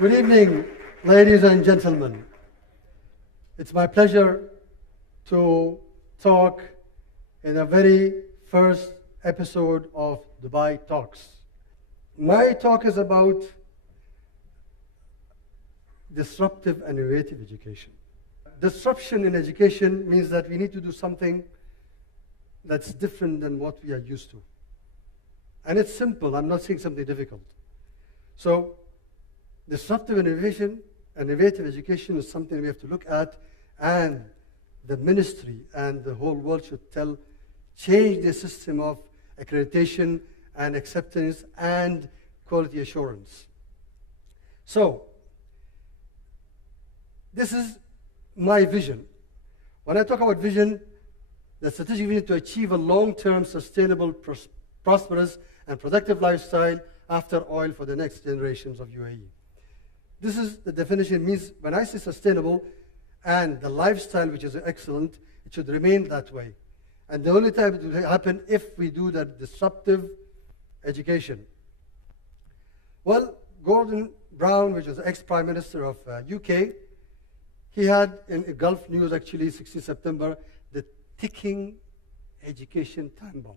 Good evening, ladies and gentlemen. It's my pleasure to talk in the very first episode of Dubai Talks. My talk is about disruptive and innovative education. Disruption in education means that we need to do something that's different than what we are used to. And it's simple, I'm not saying something difficult. So, disruptive innovation and innovative education is something we have to look at, and the ministry and the whole world should change the system of accreditation and acceptance and quality assurance. So, this is my vision. When I talk about vision, the strategic vision to achieve a long-term, sustainable, prosperous, and productive lifestyle after oil for the next generations of UAE. This is the definition. It means when I say sustainable and the lifestyle which is excellent, it should remain that way. And the only time it will happen if we do that disruptive education. Well, Gordon Brown, which was the ex-Prime Minister of UK, he had in Gulf News actually 16 September, the ticking education time bomb.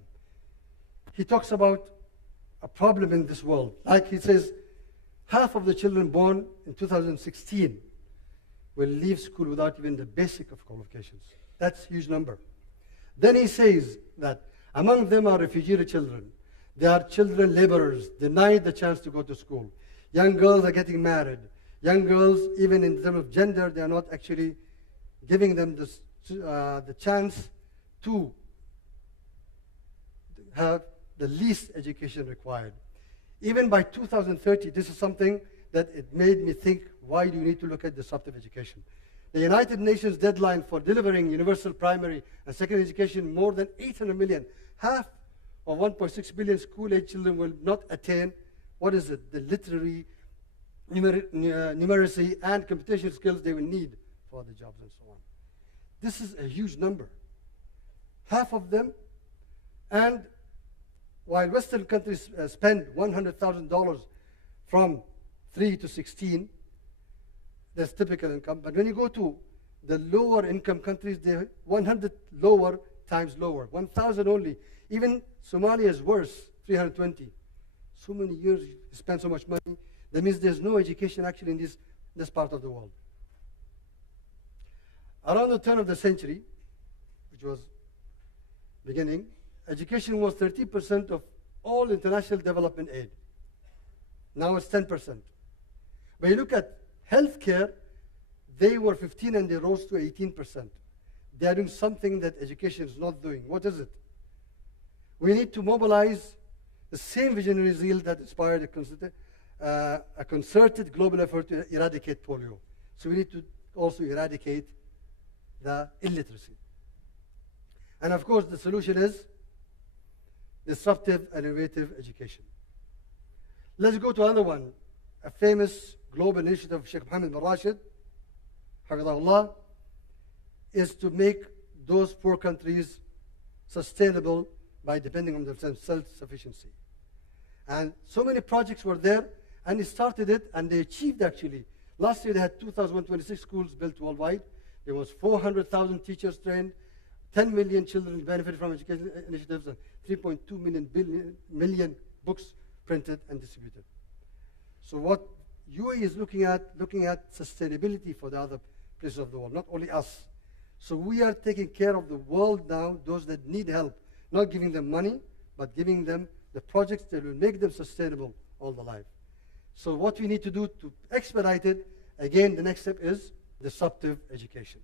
He talks about a problem in this world. Like he says, half of the children born in 2016 will leave school without even the basic of qualifications. That's a huge number. Then he says that among them are refugee children. They are children laborers, denied the chance to go to school. Young girls are getting married. Young girls, even in terms of gender, they are not actually giving them this, the chance to have the least education required. Even by 2030, this is something that it made me think, why do you need to look at disruptive education? The United Nations deadline for delivering universal primary and secondary education, more than 800 million, half of 1.6 billion school-age children will not attain, what is it, the literary, numeracy, and computation skills they will need for the jobs and so on. This is a huge number. Half of them, and while Western countries spend $100,000 from 3 to 16, that's typical income. But when you go to the lower income countries, they're 100 lower times lower, 1,000 only. Even Somalia is worse, 320. So many years you spend so much money. That means there's no education actually in this part of the world. Around the turn of the century, which was beginning, education was 30% of all international development aid. Now it's 10%. When you look at healthcare, they were 15 and they rose to 18%. They are doing something that education is not doing. What is it? We need to mobilize the same visionary zeal that inspired a concerted global effort to eradicate polio. So we need to also eradicate the illiteracy. And of course, the solution is disruptive and innovative education. Let's go to another one, a famous global initiative of Sheikh Mohammed bin Rashid, Hafidahullah, is to make those poor countries sustainable by depending on themselves, self-sufficiency. And so many projects were there, and they started it, and they achieved actually. Last year they had 2,026 schools built worldwide. There was 400,000 teachers trained, 10 million children benefited from education initiatives, and 3.2 million books printed and distributed. So what UAE is looking at sustainability for the other places of the world, not only us. So we are taking care of the world now, those that need help, not giving them money, but giving them the projects that will make them sustainable all the life. So what we need to do to expedite it, again, the next step is disruptive education.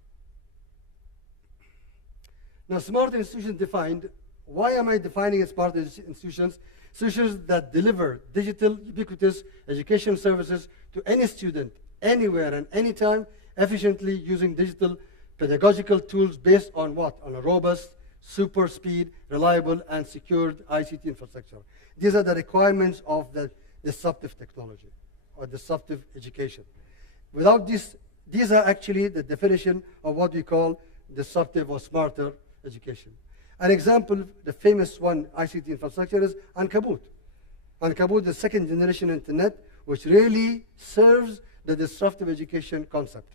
Now, smart institutions defined. Why am I defining as smart institutions? Institutions that deliver digital, ubiquitous educational services to any student, anywhere and anytime, efficiently using digital pedagogical tools based on what? On a robust, super speed, reliable, and secured ICT infrastructure. These are the requirements of the disruptive technology or disruptive education. Without this, these are actually the definition of what we call disruptive or smarter education. An example, the famous one, ICT infrastructure, is Ankabut. Ankabut, the second generation internet, which really serves the disruptive education concept.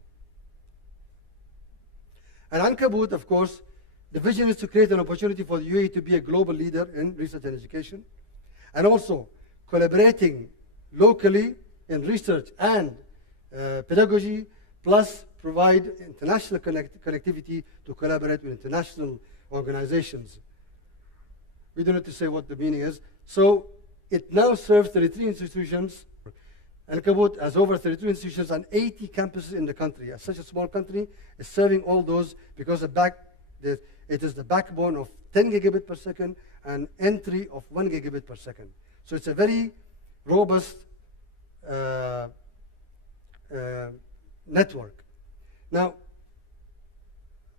And Ankabut, of course, the vision is to create an opportunity for the UAE to be a global leader in research and education, and also collaborating locally in research and pedagogy, plus provide international connectivity to collaborate with international organizations. We don't need to say what the meaning is. So it now serves 33 institutions. Ankabut has over 32 institutions and 80 campuses in the country. As such a small country, is serving all those because it is the backbone of 10 gigabit per second and entry of 1 gigabit per second. So it's a very robust network. Now,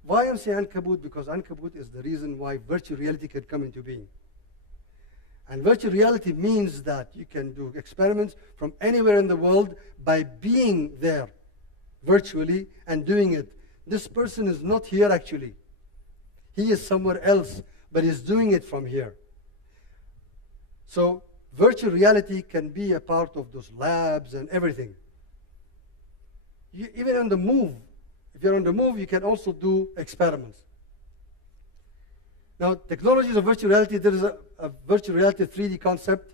why I'm saying Ankabut? Because Ankabut is the reason why virtual reality can come into being. And virtual reality means that you can do experiments from anywhere in the world by being there virtually and doing it. This person is not here actually. He is somewhere else, but he's doing it from here. So virtual reality can be a part of those labs and everything. Even on the move, if you're on the move, you can also do experiments. Now, technologies of virtual reality, there is a virtual reality 3D concept.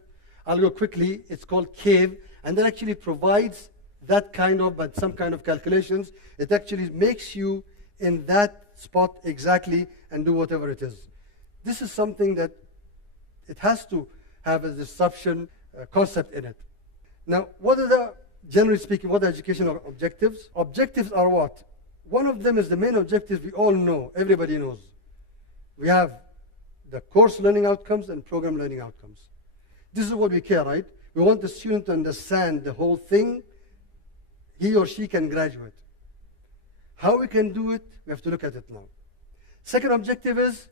I'll go quickly. It's called CAVE, and that actually provides that kind of, but some kind of calculations. It actually makes you in that spot exactly and do whatever it is. This is something that it has to have a disruption concept in it. Now, what are the, generally speaking, what are educational objectives? Objectives are what? One of them is the main objective we all know, everybody knows. We have the course learning outcomes and program learning outcomes. This is what we care, right? We want the student to understand the whole thing. He or she can graduate. How we can do it, we have to look at it now. Second objective is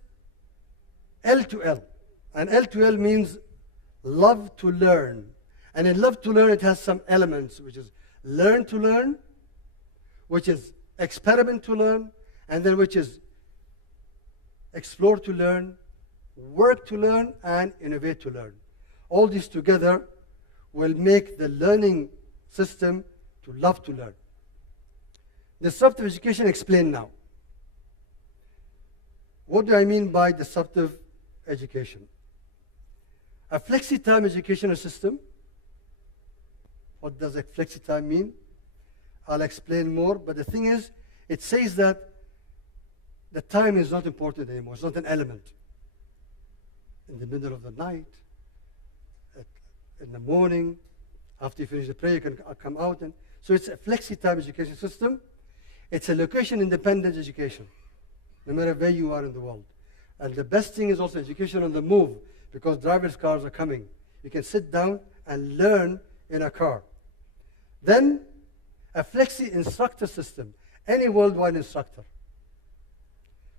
L to L. And L to L means love to learn. And in love to learn, it has some elements, which is learn to learn, which is experiment to learn, and then which is explore to learn, work to learn, and innovate to learn. All these together will make the learning system to love to learn. Disruptive education explained now. What do I mean by disruptive education? A Flexitime educational system. What does a Flexitime mean? I'll explain more, but the thing is, it says that the time is not important anymore. It's not an element. In the middle of the night, in the morning, after you finish the prayer, you can come out. And so it's a flexi-time education system. It's a location-independent education, no matter where you are in the world. And the best thing is also education on the move, because driverless cars are coming. You can sit down and learn in a car. Then, a flexi instructor system, any worldwide instructor.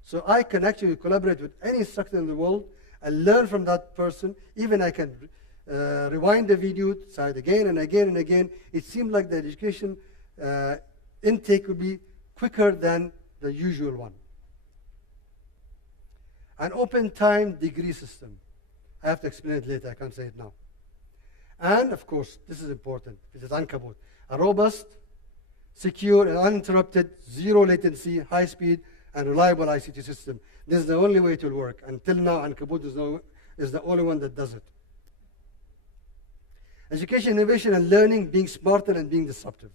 So I can actually collaborate with any instructor in the world and learn from that person. Even I can rewind the video, try it again and again and again. It seemed like the education intake would be quicker than the usual one. An open time degree system. I have to explain it later, I can't say it now. And of course, this is important, it is Ankabut. A robust, secure and uninterrupted, zero latency, high speed, and reliable ICT system. This is the only way it will work. Until now, Ankabut is the only one that does it. Education, innovation, and learning being smarter and being disruptive.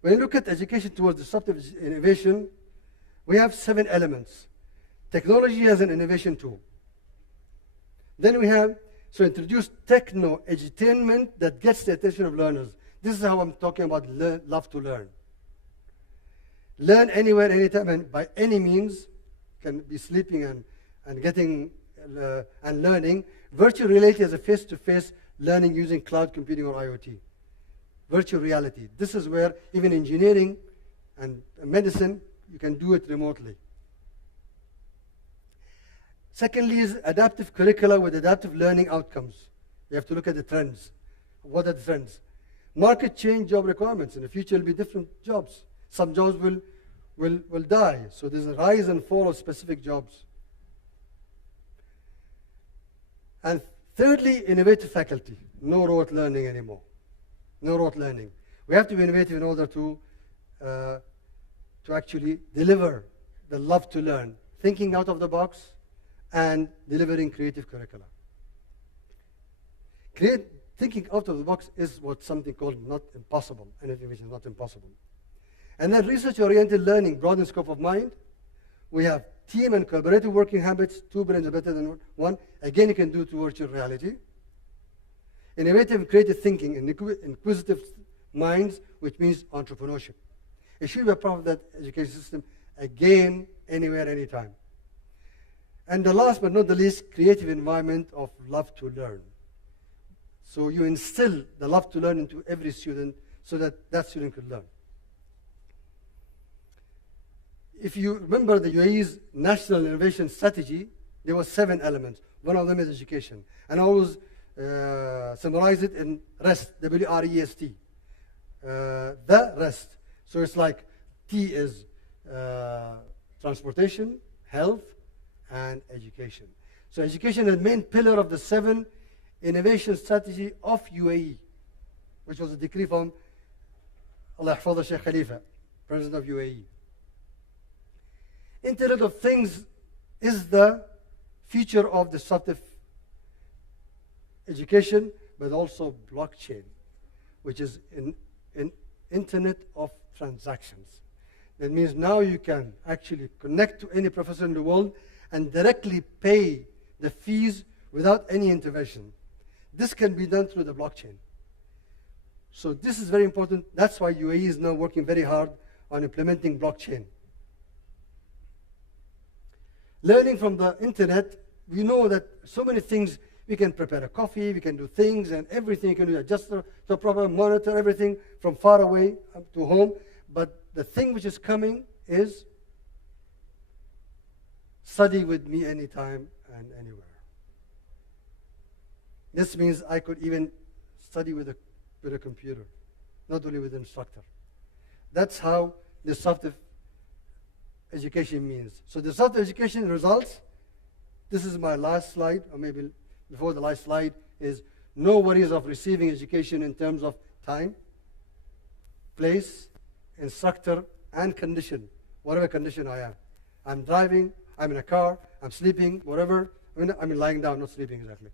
When you look at education towards disruptive innovation, we have 7 elements. Technology as an innovation tool. Then we have, so introduce techno-edutainment that gets the attention of learners. This is how I'm talking about love to learn. Learn anywhere, anytime, and by any means, can be sleeping and getting and learning. Virtual reality as a face-to-face learning using cloud computing or IoT. Virtual reality. This is where even engineering and medicine, you can do it remotely. Secondly is adaptive curricula with adaptive learning outcomes. You have to look at the trends. What are the trends? Market change, job requirements. In the future, will be different jobs. Some jobs will die. So there's a rise and fall of specific jobs. And thirdly, innovative faculty. No rote learning anymore. No rote learning. We have to be innovative in order to actually deliver the love to learn, thinking out of the box and delivering creative curricula. Thinking out of the box is what something called not impossible, anything which is not impossible. And then research-oriented learning broadens scope of mind. We have team and collaborative working habits. Two brains are better than one. Again, you can do to virtual reality. Innovative and creative thinking and inquisitive minds, which means entrepreneurship. It should be a part of that education system, again, anywhere, anytime. And the last but not the least, creative environment of love to learn. So you instill the love to learn into every student so that that student could learn. If you remember the UAE's National Innovation Strategy, there were 7 elements. One of them is education. And I always summarize it in REST, W-R-E-S-T. The rest. So it's like T is transportation, health, and education. So education is the main pillar of the 7 innovation strategy of UAE, which was a decree from Allah Yahfadh Sheikh Khalifa, President of UAE. Internet of Things is the future of disruptive education, but also blockchain, which is an Internet of Transactions. That means now you can actually connect to any professor in the world and directly pay the fees without any intervention. This can be done through the blockchain. So this is very important. That's why UAE is now working very hard on implementing blockchain. Learning from the internet, we know that so many things, we can prepare a coffee, we can do things and everything, you can do adjust the problem, monitor everything from far away up to home. But the thing which is coming is study with me anytime and anywhere. This means I could even study with a computer, not only with an instructor. That's how disruptive education means. So disruptive education results, this is my last slide, or maybe before the last slide, is no worries of receiving education in terms of time, place, instructor, and condition, whatever condition I am. I'm driving, I'm in a car, I'm sleeping, whatever. I mean lying down, not sleeping exactly.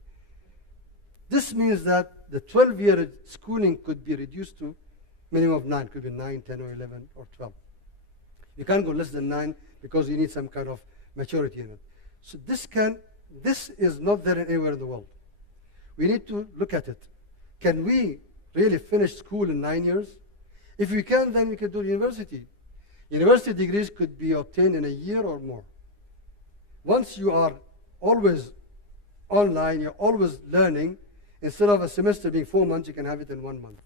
This means that the 12-year schooling could be reduced to minimum of 9, could be 9, 10, or 11, or 12. You can't go less than 9 because you need some kind of maturity in it. So this is not there anywhere in the world. We need to look at it. Can we really finish school in 9 years? If we can, then we can do university. University degrees could be obtained in a year or more. Once you are always online, you're always learning, instead of a semester being 4 months, you can have it in 1 month.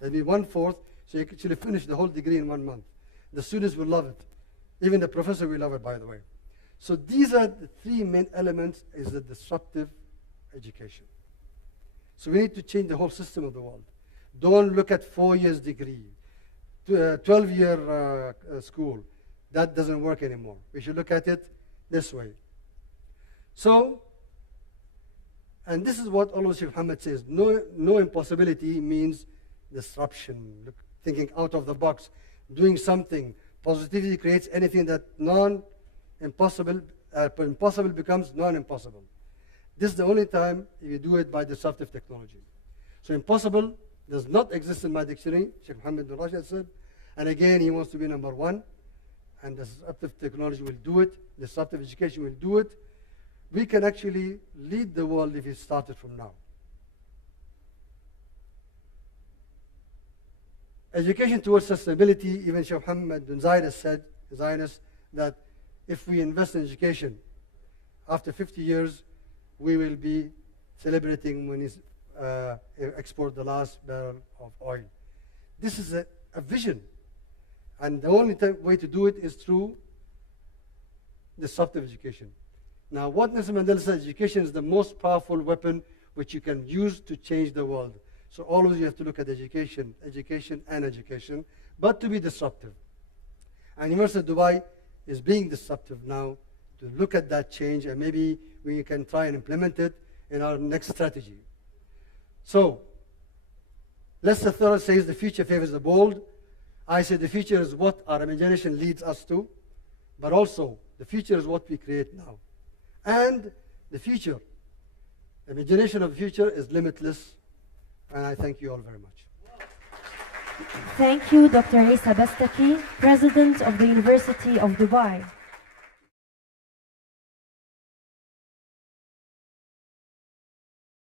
That'd be 1/4, so you can actually finish the whole degree in 1 month. The students will love it. Even the professor will love it, by the way. So these are the 3 main elements is the disruptive education. So we need to change the whole system of the world. Don't look at 4 years degree, 12-year school. That doesn't work anymore. We should look at it this way. So, and this is what Allah Sheikh Muhammad says, no impossibility means disruption, thinking out of the box, doing something. Positivity creates anything that impossible becomes non-impossible. This is the only time you do it by disruptive technology. So impossible does not exist in my dictionary, Sheikh Mohammed bin Rashid said. And again, he wants to be number 1. And disruptive technology will do it. Disruptive education will do it. We can actually lead the world if we started from now. Education towards sustainability, even Sheikh Mohammed bin Zayed said, Zionist, that if we invest in education, after 50 years, we will be celebrating when we export the last barrel of oil. This is a vision. And the only way to do it is through disruptive education. Now, what Nelson Mandela said, education is the most powerful weapon which you can use to change the world. So always you have to look at education, and education, but to be disruptive. And University of Dubai is being disruptive now to look at that change, and maybe we can try and implement it in our next strategy. So, Lester Thurow says the future favors the bold. I say the future is what our imagination leads us to, but also the future is what we create now. And the future, imagination of the future is limitless, and I thank you all very much. Thank you, Dr. Eesa Bastaki, President of the University of Dubai.